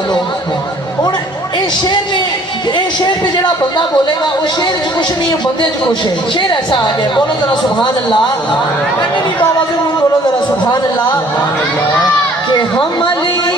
बोलो हुण ये शेर ने ये शेर पे जड़ा बंदा बोलेगा वो शेर च कुछ नहीं है, बंदे च कुछ है। शेर ऐसा आ गया, बोलो जरा सुभान अल्लाह। बोलो जरा सुभान अल्लाह। कि हम अली